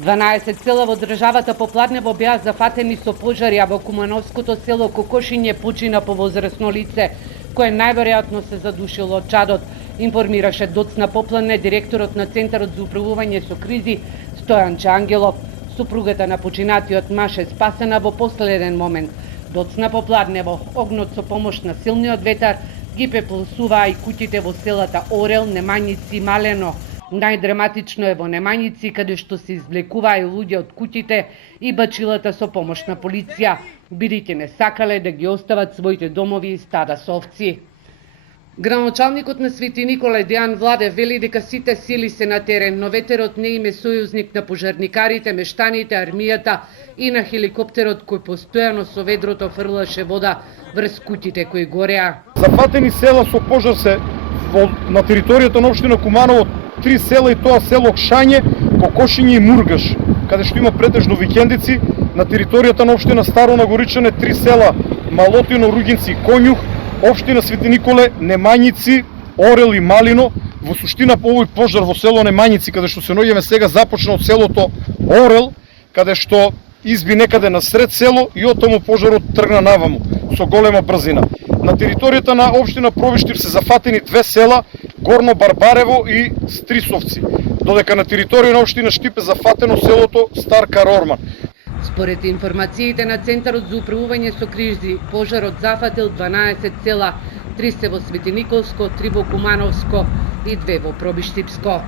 12 села во државата по Пладнево беа зафатени со пожари, а во Кумановското село Кокошиње почина повозрасно лице, кое најверојатно се задушило од чадот, информираше Доцна Попладне, директорот на Центарот за управување со кризи Стојан Ангелов. Супругата на починатиот маж е спасена во последен момент. Доцна Попладнево, огнот со помош на силниот ветар, ги препласуваа и куќите во селата Орел, Немањици и Малено. Најдраматично е во Немањици, каде што се извлекуваа луѓе од куќите и бачилата со помош на полиција, бидејќи не сакале да ги остават своите домови и стада со овци. Градоначалникот на Свети Николај Дејан Владев вели дека сите сили се на терен, но ветерот не им е сојузник на пожарникарите, мештаните, армијата и на хеликоптерот кој постојано со ведрото фрлаше вода врз куќите кои гореа. Зафатени села со пожар се на територијата на општина Куманово, 3 села и тоа село Кшање, Кокошиње и Мургаш, каде што има претежно викендици. На територијата на општина Старо Нагоричане 3 села Малотино, Ругинци и Конјух, општина Свети Николе, Немањици, Орел и Малино. Во суштина по овој пожар во село Немањици, каде што се наоѓаме сега, започна од селото Орел, каде што изби некаде на сред село и оттаму пожарот тргна наваму со голема брзина. На територијата на општина Провиштир се зафатени 2 села, Горно Барбарево и Стрисовци, додека на територија на општина Штип е зафатено селото Стар Карорман. Според информациите на Центарот за управување со кризи, пожарот зафатил 12 села, 3 се во Свети Николско, 3 во Кумановско и 2 во Пробиштипско.